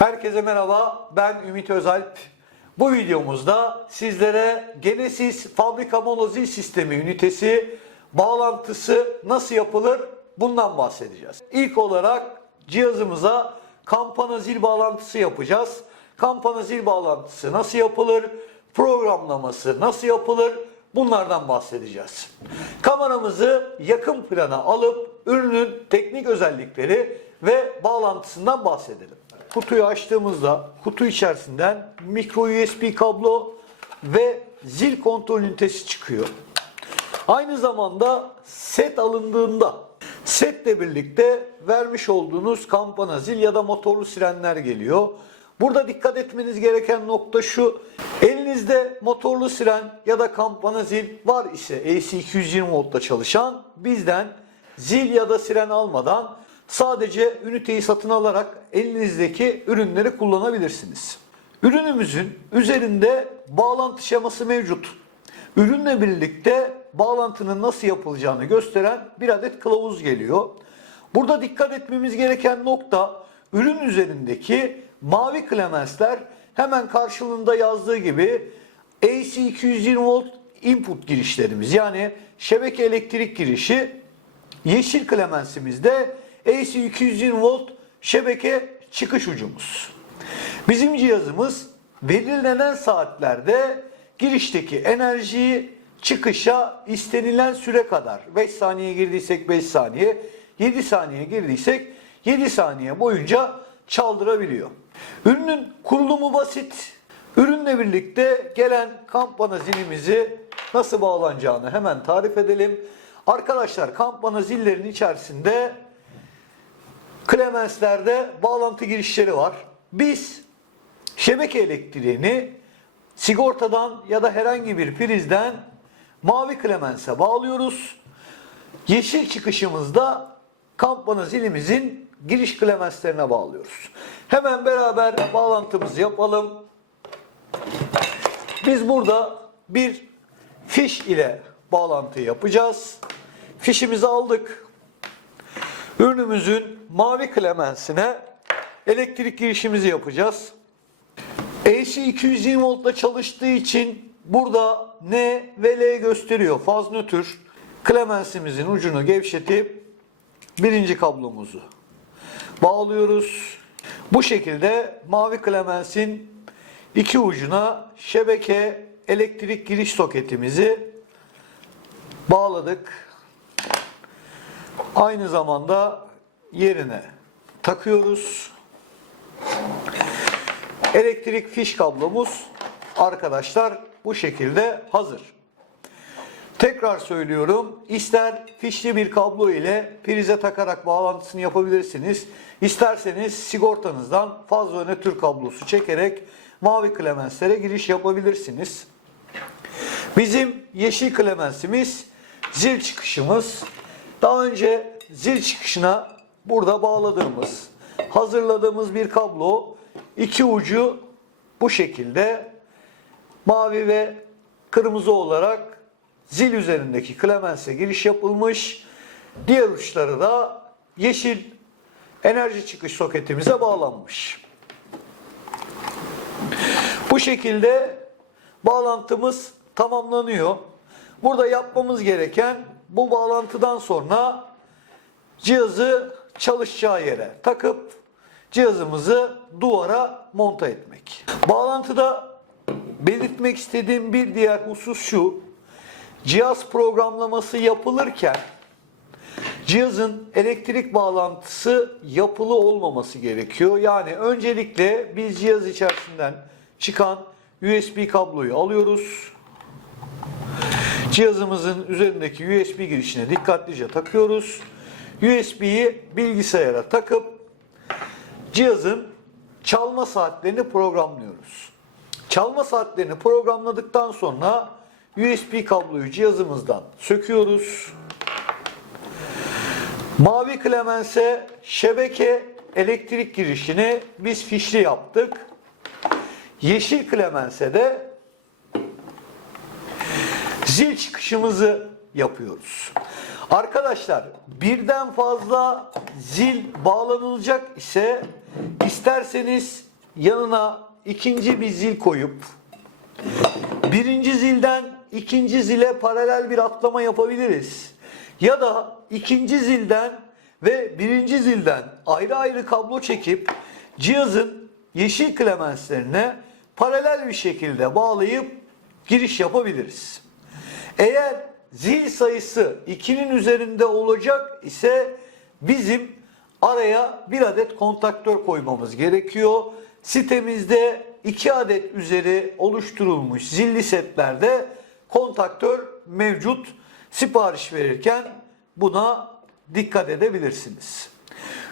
Herkese merhaba, ben Ümit Özalp. Bu videomuzda sizlere Genesis Fabrika Monozil Sistemi ünitesi bağlantısı nasıl yapılır bundan bahsedeceğiz. İlk olarak cihazımıza kampana zil bağlantısı yapacağız. Kampana zil bağlantısı nasıl yapılır? Programlaması nasıl yapılır? Bunlardan bahsedeceğiz. Kameramızı yakın plana alıp ürünün teknik özellikleri ve bağlantısından bahsedelim. Kutuyu açtığımızda kutu içerisinden micro USB kablo ve zil kontrol ünitesi çıkıyor. Aynı zamanda set alındığında setle birlikte vermiş olduğunuz kampana zil ya da motorlu sirenler geliyor. Burada dikkat etmeniz gereken nokta şu. Elinizde motorlu siren ya da kampana zil var ise AC 220 voltta çalışan bizden zil ya da siren almadan sadece üniteyi satın alarak elinizdeki ürünleri kullanabilirsiniz. Ürünümüzün üzerinde bağlantı şeması mevcut. Ürünle birlikte bağlantının nasıl yapılacağını gösteren bir adet kılavuz geliyor. Burada dikkat etmemiz gereken nokta ürün üzerindeki mavi klemensler hemen karşılığında yazdığı gibi AC 220 volt input girişlerimiz yani şebeke elektrik girişi yeşil klemensimizde AC 220 volt şebeke çıkış ucumuz. Bizim cihazımız belirlenen saatlerde girişteki enerjiyi çıkışa istenilen süre kadar 5 saniye girdiysek 5 saniye, 7 saniye girdiysek 7 saniye boyunca çaldırabiliyor. Ürünün kurulumu basit. Ürünle birlikte gelen kampana zilimizi nasıl bağlanacağını hemen tarif edelim. Arkadaşlar kampana zillerin içerisinde Klemenslerde bağlantı girişleri var. Biz şebeke elektriğini sigortadan ya da herhangi bir prizden mavi klemense bağlıyoruz. Yeşil çıkışımızda kampana zilimizin giriş klemenslerine bağlıyoruz. Hemen beraber bağlantımızı yapalım. Biz burada bir fiş ile bağlantı yapacağız. Fişimizi aldık. Ürünümüzün mavi klemensine elektrik girişimizi yapacağız. AC 220 voltla çalıştığı için burada N ve L gösteriyor. Faz nötr. Klemensimizin ucunu gevşetip birinci kablomuzu bağlıyoruz. Bu şekilde mavi klemensin iki ucuna şebeke elektrik giriş soketimizi bağladık. Aynı zamanda yerine takıyoruz. Elektrik fiş kablomuz arkadaşlar bu şekilde hazır. Tekrar söylüyorum. İster fişli bir kablo ile prize takarak bağlantısını yapabilirsiniz. İsterseniz sigortanızdan faz ve nötr kablosu çekerek mavi klemenslere giriş yapabilirsiniz. Bizim yeşil klemensimiz zil çıkışımız. Daha önce zil çıkışına burada bağladığımız, hazırladığımız bir kablo. iki ucu bu şekilde mavi ve kırmızı olarak zil üzerindeki klemense giriş yapılmış. Diğer uçları da yeşil enerji çıkış soketimize bağlanmış. Bu şekilde bağlantımız tamamlanıyor. Burada yapmamız gereken bu bağlantıdan sonra cihazı çalışacağı yere takıp cihazımızı duvara monta etmek. Bağlantıda belirtmek istediğim bir diğer husus şu. Cihaz programlaması yapılırken cihazın elektrik bağlantısı yapılı olmaması gerekiyor. Yani öncelikle biz cihaz içerisinden çıkan USB kabloyu alıyoruz. Cihazımızın üzerindeki USB girişine dikkatlice takıyoruz. USB'yi bilgisayara takıp cihazın çalma saatlerini programlıyoruz. Çalma saatlerini programladıktan sonra USB kabloyu cihazımızdan söküyoruz. Mavi klemense şebeke elektrik girişini biz fişli yaptık. Yeşil klemense de zil çıkışımızı yapıyoruz. Arkadaşlar birden fazla zil bağlanılacak ise isterseniz yanına ikinci bir zil koyup birinci zilden ikinci zile paralel bir atlama yapabiliriz. Ya da ikinci zilden ve birinci zilden ayrı ayrı kablo çekip cihazın yeşil klemenslerine paralel bir şekilde bağlayıp giriş yapabiliriz. Eğer zil sayısı 2'nin üzerinde olacak ise bizim araya bir adet kontaktör koymamız gerekiyor. Sitemizde 2 adet üzeri oluşturulmuş zilli setlerde kontaktör mevcut. Sipariş verirken buna dikkat edebilirsiniz.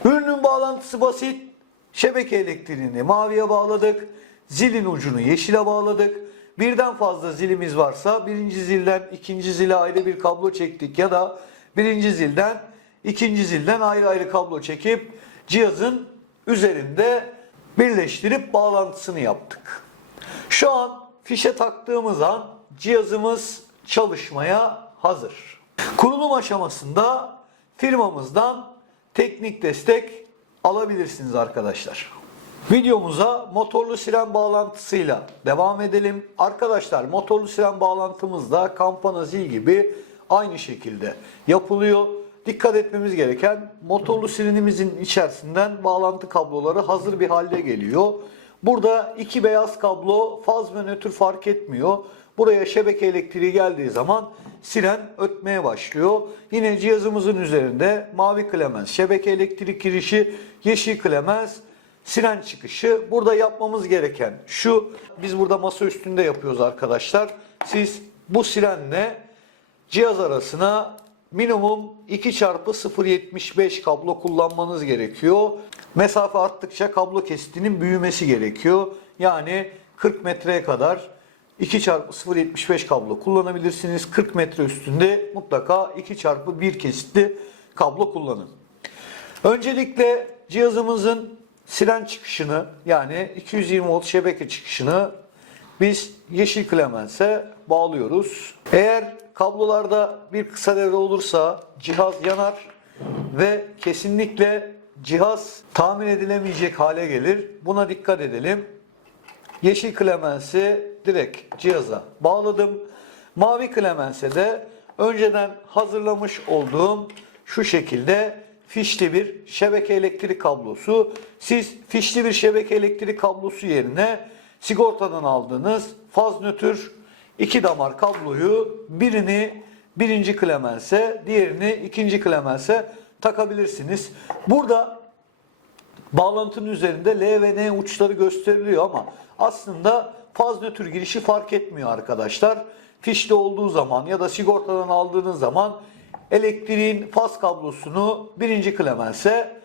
Ürünün bağlantısı basit. Şebeke elektriğini maviye bağladık. Zilin ucunu yeşile bağladık. Birden fazla zilimiz varsa birinci zilden ikinci zile ayrı bir kablo çektik ya da birinci zilden ikinci zilden ayrı ayrı kablo çekip cihazın üzerinde birleştirip bağlantısını yaptık. Şu an fişe taktığımız an cihazımız çalışmaya hazır. Kurulum aşamasında firmamızdan teknik destek alabilirsiniz arkadaşlar. Videomuza motorlu siren bağlantısıyla devam edelim. Arkadaşlar motorlu siren bağlantımız da kampana zil gibi aynı şekilde yapılıyor. Dikkat etmemiz gereken motorlu sirenimizin içerisinden bağlantı kabloları hazır bir halde geliyor. Burada iki beyaz kablo faz ve nötr fark etmiyor. Buraya şebeke elektriği geldiği zaman siren ötmeye başlıyor. Yine cihazımızın üzerinde mavi klemens şebeke elektrik girişi, yeşil klemens siren çıkışı. Burada yapmamız gereken şu. Biz burada masa üstünde yapıyoruz arkadaşlar. Siz bu sirenle cihaz arasına minimum 2 çarpı 0.75 kablo kullanmanız gerekiyor. Mesafe arttıkça kablo kesitinin büyümesi gerekiyor. Yani 40 metreye kadar 2 çarpı 0.75 kablo kullanabilirsiniz. 40 metre üstünde mutlaka 2 çarpı 1 kesitli kablo kullanın. Öncelikle cihazımızın siren çıkışını yani 220 volt şebeke çıkışını biz yeşil klemense bağlıyoruz. Eğer kablolarda bir kısa devre olursa cihaz yanar ve kesinlikle cihaz tahmin edilemeyecek hale gelir. Buna dikkat edelim. Yeşil klemensi direkt cihaza bağladım. Mavi klemense de önceden hazırlamış olduğum şu şekilde fişli bir şebeke elektrik kablosu. Siz fişli bir şebeke elektrik kablosu yerine sigortadan aldığınız faz nötr iki damar kabloyu birini birinci klemense diğerini ikinci klemense takabilirsiniz. Burada bağlantının üzerinde L ve N uçları gösteriliyor ama aslında faz nötr girişi fark etmiyor arkadaşlar. Fişli olduğu zaman ya da sigortadan aldığınız zaman elektriğin faz kablosunu birinci klemense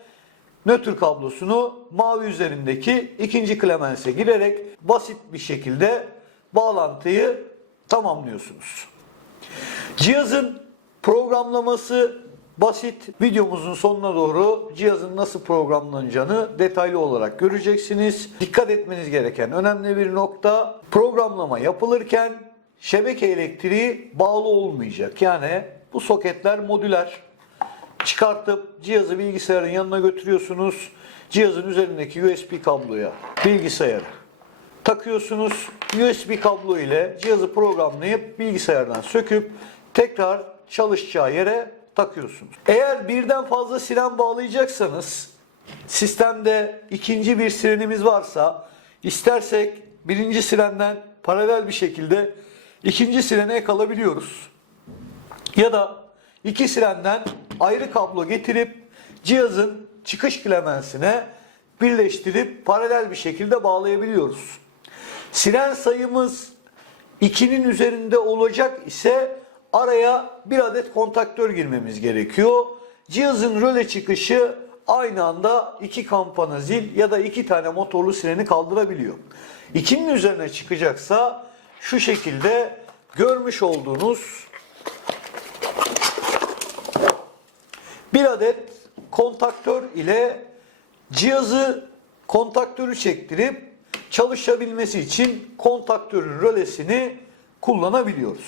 nötr kablosunu mavi üzerindeki ikinci klemense girerek basit bir şekilde bağlantıyı tamamlıyorsunuz. Cihazın programlaması basit. Videomuzun sonuna doğru cihazın nasıl programlanacağını detaylı olarak göreceksiniz. Dikkat etmeniz gereken önemli bir nokta programlama yapılırken şebeke elektriği bağlı olmayacak. Yani bu soketler modüler. Çıkartıp cihazı bilgisayarın yanına götürüyorsunuz. Cihazın üzerindeki USB kabloya bilgisayarı takıyorsunuz. USB kablo ile cihazı programlayıp bilgisayardan söküp tekrar çalışacağı yere takıyorsunuz. Eğer birden fazla siren bağlayacaksanız sistemde ikinci bir sirenimiz varsa istersek birinci sirenden paralel bir şekilde ikinci sirene ek alabiliyoruz. Ya da iki sirenden ayrı kablo getirip cihazın çıkış klemensine birleştirip paralel bir şekilde bağlayabiliyoruz. Siren sayımız 2'nin üzerinde olacak ise araya bir adet kontaktör girmemiz gerekiyor. Cihazın röle çıkışı aynı anda iki kampana zil ya da iki tane motorlu sireni kaldırabiliyor. 2'nin üzerine çıkacaksa şu şekilde görmüş olduğunuz bir adet kontaktör ile cihazı kontaktörü çektirip çalışabilmesi için kontaktörün rölesini kullanabiliyoruz.